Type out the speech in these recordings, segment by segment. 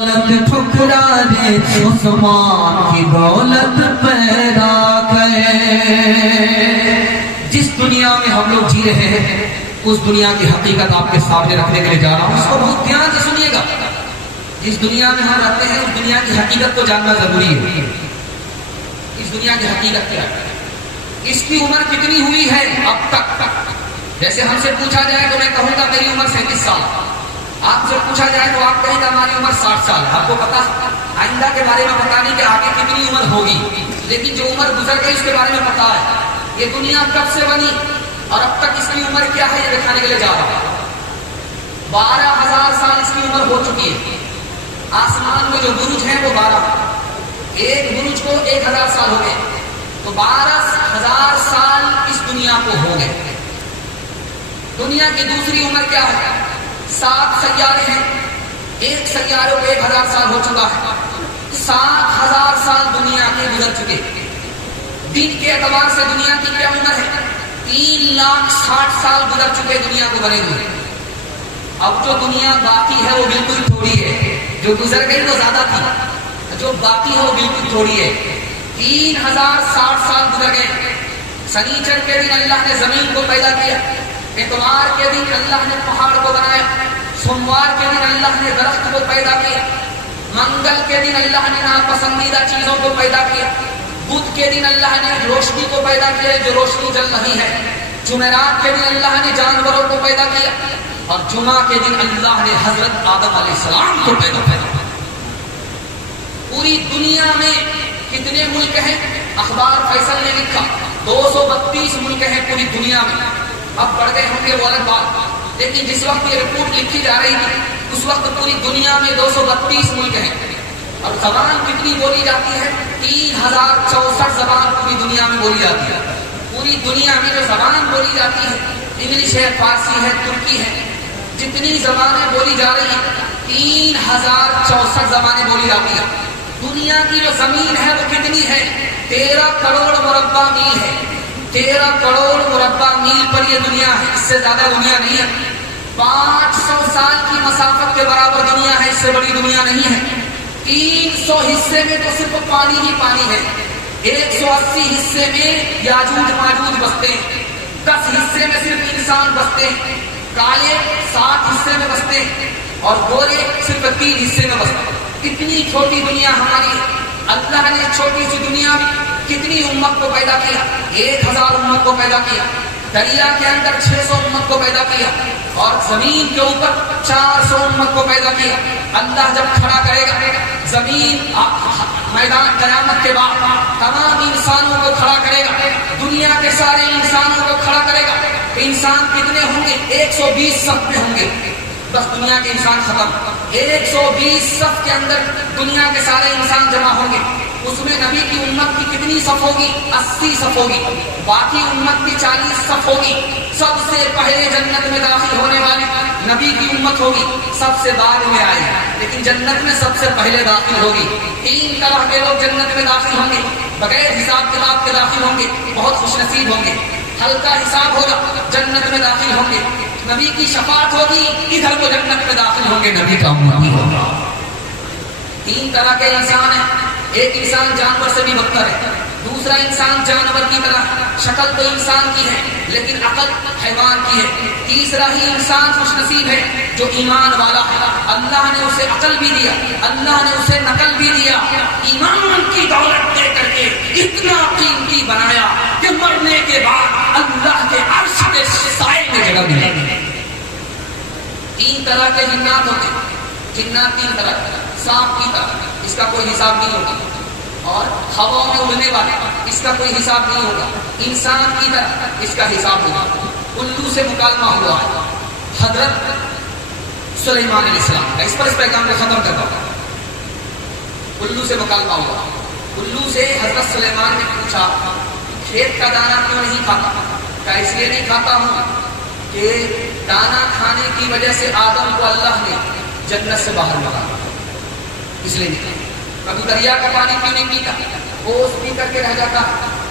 دولت ٹھکرا دے عثمان کی دولت پیدا کرے۔ جس دنیا میں ہم لوگ جی رہے ہیں اس دنیا کی حقیقت آپ کے سامنے رکھنے کے لیے جا رہا ہوں، اس کو بہت دھیان سے سنیے گا۔ جس دنیا میں ہم رہتے ہیں اس دنیا کی حقیقت کو جاننا ضروری ہے۔ اس دنیا کی حقیقت کیا ہے، اس کی عمر کتنی ہوئی ہے اب تک۔ جیسے ہم سے پوچھا جائے تو میں کہوں گا میری عمر 37 سال، آپ سے پوچھا جائے تو آپ کہیں گے ہماری عمر 60 سال ہے۔ آپ کو پتا آئندہ کے بارے میں پتا نہیں کہ آگے کتنی عمر ہوگی، لیکن جو عمر گزر گئی اس کے بارے میں پتا ہے۔ یہ دنیا کب سے بنی اور اب تک اس کی عمر کیا ہے یہ دکھانے کے لیے جا رہا ہے۔ 12,000 سال اس کی عمر ہو چکی ہے۔ آسمان میں جو برج ہیں وہ 12، ایک برج کو 1,000 سال ہو گئے، تو 12,000 سال اس دنیا کو ہو گئے۔ دنیا کی دوسری عمر کیا ہے، 7 سیارے ہیں، ایک سیارے کو 1,000 سال ہو چکا ہے، 7,000 سال دنیا کے گزر چکے۔ دن کے اعتبار سے دنیا کی کیا عمر ہے، 3,60,000 سال گزر چکے دنیا کو بنے ہوئے۔ اب جو دنیا باقی ہے وہ بالکل تھوڑی ہے، جو گزر گئی وہ زیادہ تھی، جو باقی ہے وہ بالکل تھوڑی ہے۔ 3,060 سال گزر گئے۔ سنیچر کے دن اللہ نے زمین کو پیدا کیا، اتوار کے دن اللہ نے پہاڑ کو بنایا، سوموار کے دن اللہ نے درخت کو پیدا کیا، منگل کے دن اللہ نے ناپسندیدہ چیزوں کو پیدا کیا، بدھ کے دن اللہ نے روشنی کو پیدا کیا جو روشنی جل رہی ہے، جمعرات کے دن اللہ نے جانوروں کو پیدا کیا، اور جمعہ کے دن اللہ نے حضرت آدم علیہ السلام کو پیدا کیا۔ پوری دنیا میں کتنے ملک ہیں، اخبار فیصل نے لکھا 232 ملک ہیں پوری دنیا میں۔ اب بڑھ گئے ہوں گے وہ الگ بات، لیکن جس وقت یہ رپورٹ لکھی جا رہی تھی اس وقت پوری دنیا میں 232 ملک ہیں۔ اور زبان کتنی بولی جاتی ہے، 3,064 زبان پوری دنیا میں بولی جاتی ہے۔ پوری دنیا میں جو زبان بولی جاتی ہے، انگلش ہے، فارسی ہے، ترکی ہے، جتنی زبانیں بولی جا رہی ہیں 3,064 زبانیں بولی جاتی ہیں۔ دنیا کی جو زمین ہے وہ کتنی ہے، 13 کروڑ مربع میل ہے۔ 13 کروڑ مربع میل پر یہ دنیا ہے، اس سے زیادہ دنیا نہیں ہے۔ 500 سال کی مسافت کے برابر دنیا ہے، اس سے بڑی دنیا نہیں ہے۔ 300 حصے میں تو صرف پانی ہی پانی ہے، 180 حصے میں یاجوج ماجوج بستے ہیں، 10 حصے میں صرف انسان بستے ہیں، کالے 7 حصے میں بستے ہیں اور گورے صرف 3 حصے میں بستے ہیں۔ اتنی چھوٹی دنیا ہماری، اللہ نے چھوٹی سی دنیا میں کتنی امت کو پیدا کیا، 1,000 امت کو پیدا کیا، دریا کے اندر 600 امت کو پیدا کیا، اور زمین کے اوپر 400 امت کو پیدا کیا۔ اللہ جب کھڑا کرے گا زمین میدان قیامت کے بعد تمام انسانوں کو کھڑا کرے گا، دنیا کے سارے انسانوں کو کھڑا کرے گا۔ انسان کتنے ہوں گے، 120 صف میں ہوں گے، بس دنیا کے انسان ختم۔ 120 صف کے اندر دنیا کے سارے انسان جمع ہوں گے۔ اس میں نبی کی امت کی کتنی صف ہوگی، 80 صف ہوگی، باقی امت کی 40 صف ہوگی۔ سب سے پہلے جنت میں داخل ہونے والی نبی کی امت ہوگی، سب سے بعد میں آئے، لیکن جنت میں سب سے پہلے داخل ہوگی۔ 3 طرح کے لوگ جنت میں داخل ہوں گے، بغیر حساب کتاب کے داخل ہوں گے، بہت خوش نصیب ہوں گے۔ ہلکا حساب ہوگا، جنت میں داخل ہوں گے، نبی کی شفاعت ہوگی، ادھر وہ جنت میں داخل ہوں گے، نبی کا امتی ہوگا۔ 3 طرح کے انسان ہیں، ایک انسان جانور سے بھی بدتر ہے، دوسرا انسان جانور کی طرح شکل تو انسان کی ہے لیکن عقل حیوان کی ہے، تیسرا ہی انسان خوش نصیب ہے جو ایمان والا ہے، اللہ نے اسے عقل بھی دیا، اللہ نے اسے نقل بھی دیا، ایمان کی دولت دے کر کے اتنا قیمتی بنایا کہ مرنے کے بعد اللہ کے عرش کے سائے میں جگہ ملے۔ 3 طرح کے جنات ہوتے ہیں، جنات 3 طرح کے، سانپ کی طرح اس کا کوئی حساب نہیں ہوگا، اور ہوا میں اڑنے والے اس کا کوئی حساب نہیں ہوگا، انسان کی طرح اس کا حساب ہوگا۔ الو سے مکالمہ ہوا ہے حضرت سلیمان علیہ السلام کا، اس پر اس پیغام کو ختم کرتا ہوں۔ الو سے مکالمہ ہوا، الو سے حضرت سلیمان نے پوچھا کھیت کا دانا کیوں نہیں کھاتا؟ کیا اس لیے نہیں کھاتا ہوں کہ دانا کھانے کی وجہ سے آدم کو اللہ نے جنت سے باہر نکالا، اس لیے نہیں کھاتا۔ کبھی دریا کا پانی کیوں نہیں پیتا؟ اوس پی کر کے رہ جاتا،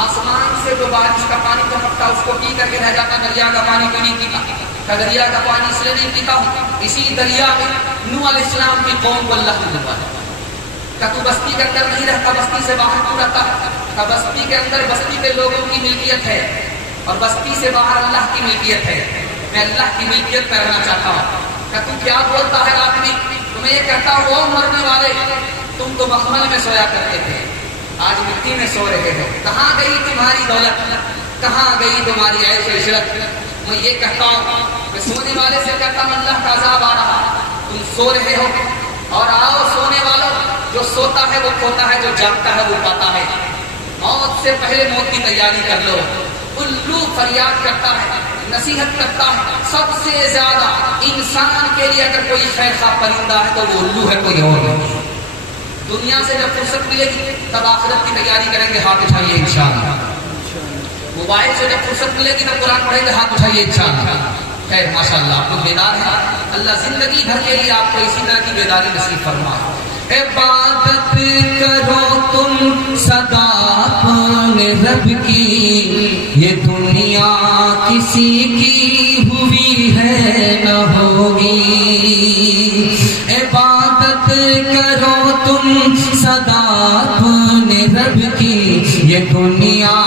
آسمان سے جو بارش کا پانی ٹپکتا اس کو پی کر کے رہ جاتا، دریا کا پانی کیوں نہیں پیتا؟ دریا کا پانی اس لیے نہیں پیتا ہوں، اسی دریا میں نوح علیہ السلام کی قوم کو اللہ نے دلوایا کہ تو بستی کے اندر نہیں رہتا، بستی سے باہر تو رہتا ہے، کہ بستی کے اندر بستی کے لوگوں کی ملکیت ہے اور بستی سے باہر اللہ کی ملکیت ہے، میں اللہ کی ملکیت میں رہنا چاہتا ہوں۔ کہ تو کیا بولتا ہے آدمی، تمہیں یہ کہتا ہو مرنے والے تم تو مخمل میں سویا کرتے تھے، آج مٹی میں سو رہے ہو، کہاں گئی تمہاری دولت، کہاں گئی تمہاری عیش و عشرت۔ میں یہ کہتا ہوں، میں سونے والے سے کہتا ہوں اللہ کا عذاب آ رہا، تم سو رہے ہو، اور آؤ سونے والوں، جو سوتا ہے وہ کھوتا ہے، جو جاگتا ہے وہ پاتا ہے، موت سے پہلے موت کی تیاری کر لو۔ الو فریاد کرتا ہے، نصیحت کرتا ہے، سب سے زیادہ انسان کے لیے اگر کوئی خیر خواہ پرندہ ہے تو وہ الو ہے، کوئی اور نہیں۔ دنیا سے جب فرصت ملے گی تب آخرت کی تیاری کریں گے، ہاتھ اٹھائیے انشاءاللہ۔ موبائل سے جب فرصت ملے گی تب قرآن پڑھیں گے، ہاتھ اٹھائیے انشاءاللہ۔ خیر ماشاءاللہ آپ لوگ بیدار ہیں، اللہ زندگی بھر کے لیے آپ کو اسی طرح کی بیداری نصیب فرمائے۔ عبادت کرو تم سدا اپنے رب کی، یہ دنیا کسی کی ہوئی ہے نہ ہوگی۔ عبادت کرو تم سدا اپنے رب کی، یہ دنیا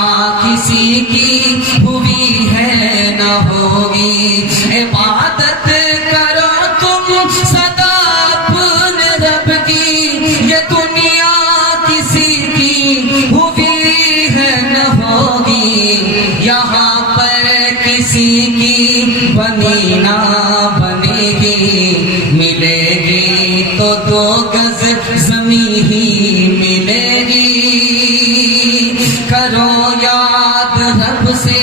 کسی کی ہوئی ہے نہ ہوگی۔ عبادت کرو تم سدا اپنے رب کی، یہ دنیا کسی کی ہوئی ہے نہ ہوگی۔ یہاں پر کسی کی بنی نہ بنے گی، ملے گی تو دو گز زمین ہی ملے گی۔ کرو یاد رب سے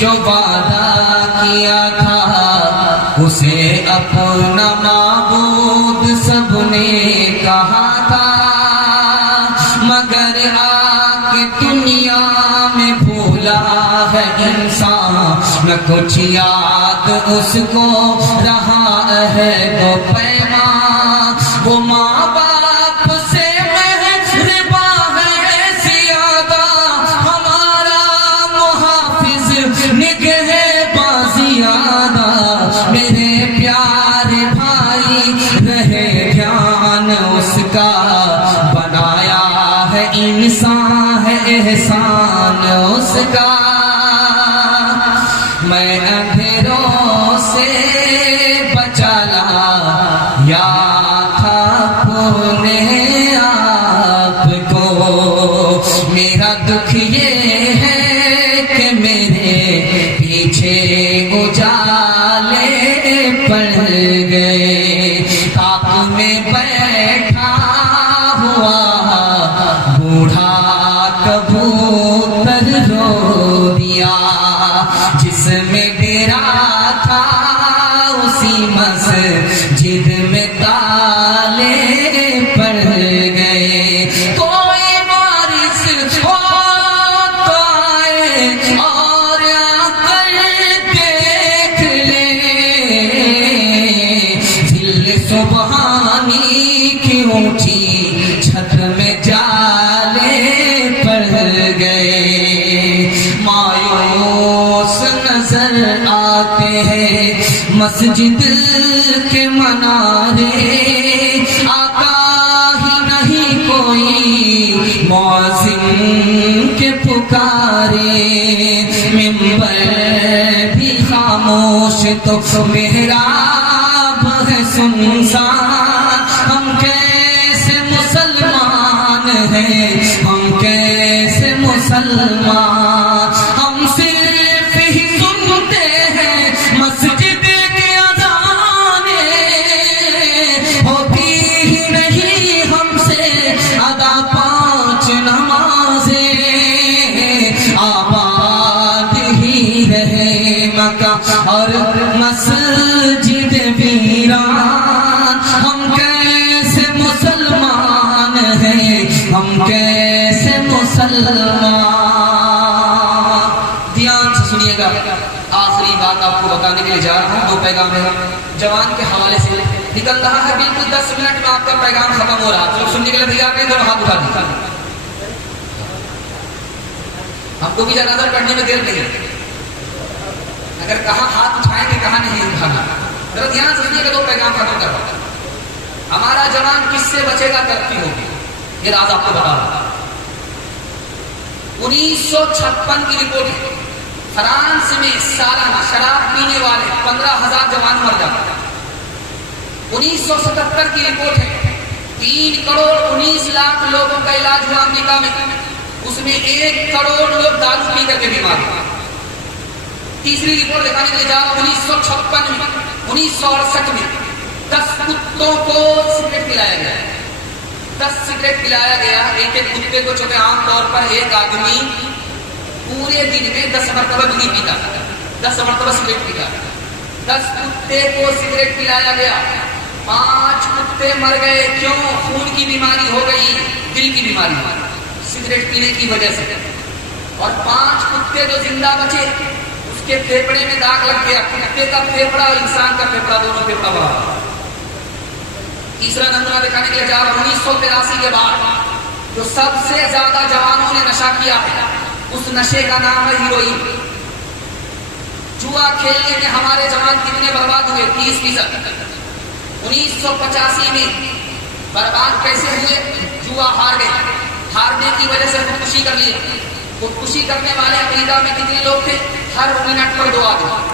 جو وعدہ کیا تھا، اسے اپنا معبود سب نے کہا تھا، مگر آ کے دنیا میں بھولا ہے انسان، نہ کچھ یاد اس کو رہا ہے وہ پیمان۔ وہ ماں باپ سے مہرباں ہے زیادہ، ہمارا محافظ نگہباں زیادہ۔ میرے پیارے بھائی رہے دھیان اس کا، بنایا ہے انسان ہے احسان اس کا۔ میں اندھیروں سے بچا لا یا تھا اپنے آپ کو، میرا دکھ یہ ہے کہ میرے پیچھے اجالے پڑ گئے۔ تاپ میں بیٹھا ہوا بوڑھا کبوتر رو دیا، جس میں ڈرا تھا اسی مسجد میں تالے پڑ گئے۔ کوئی وارث ہو تو آئے اور آ کر دیکھ لے، ذل سبحانی کی اونچی چھت میں جالے پڑ گئے۔ مایوس نظر آتے ہیں مسجد کے منارے، آقا ہی نہیں کوئی مؤذن کے پکارے، ممبر بھی خاموش تو محراب ہے سنسان۔ ہم کیسے مسلمان ہیں، ہم کیسے مسلمان، ہم صرف ہی سنتے ہیں مسجد کی اذانیں، ہوتی ہی نہیں ہم سے ادا 5 نمازیں۔ آباد ہی رہے مکہ اور مسجد ویران، ہم کیسے مسلمان ہیں، ہم کیسے مسلمان۔ دھیان سے سنیے گا، آخری بات آپ کو بتانے کے لیے جا رہا ہوں۔ 2 پیغام ہے جوان کے حوالے سے نکل رہا ہے، بالکل 10 منٹ میں آپ کا پیغام ختم ہو رہا ہے۔ لوگ سننے کے لیے تیار نہیں، دونوں ہاتھ اٹھا دیں۔ ہم کو بھی نظر پڑھنے میں دیر نہیں ہے، اگر کہاں ہاتھ اٹھائیں گے کہاں نہیں اٹھانا۔ ذرا دھیان سے سنیے گا، 2 پیغام ختم کر رہا ہوں۔ ہمارا جوان کس سے بچے گا ترقی ہوگی؟ یہ راز آپ کو بتا رہا ہوں۔ 1956 کی رپورٹ ہے، فرانس میں سالانہ شراب پینے والے 15,000 جوان مر جاتے ہیں۔ 1977 کی رپورٹ ہے، 3 کروڑ 19 لاکھ لوگوں کا علاج ہوا امریکہ میں، اس میں 1 کروڑ لوگ دارو پی کر کے بیمار ہوئے۔ تیسری رپورٹ دکھانے کے لیے جا 1956 میں 1968 میں 10 کتوں کو سگریٹ پلایا گیا، 10 سگریٹ پلایا گیا ایک ایک کتے کو، چونکہ عام طور پر ایک آدمی پورے دن میں 10 مرتبہ نہیں پیتا، 10 مرتبہ سگریٹ پیتا، 10 کتے کو سگریٹ پلایا گیا، 5 کتے مر گئے، کیوں؟ خون کی بیماری ہو گئی، دل کی بیماری سگریٹ پینے کی وجہ سے، اور 5 کتے جو زندہ بچے اس کے پھیپڑے میں داغ لگ گیا، کتے کا پھیپڑا اور انسان کا پھیپڑا دونوں پھیپڑا بڑھا۔ تیسرا نمونہ دکھانے کے لیے جا 1983 کے بعد جو سب سے زیادہ جوانوں نے نشہ کیا ہے، اس نشے کا نام ہے ہیروئن۔ جوا کھیلنے میں ہمارے جوان کتنے برباد ہوئے؟ 30%۔ 1985 میں برباد کیسے ہوئے؟ جوا ہار گئے، ہارنے کی وجہ سے خودکشی کر لی۔ خودکشی کرنے والے امریکہ میں کتنے لوگ تھے؟ ہر منٹ پر 2 آدمی۔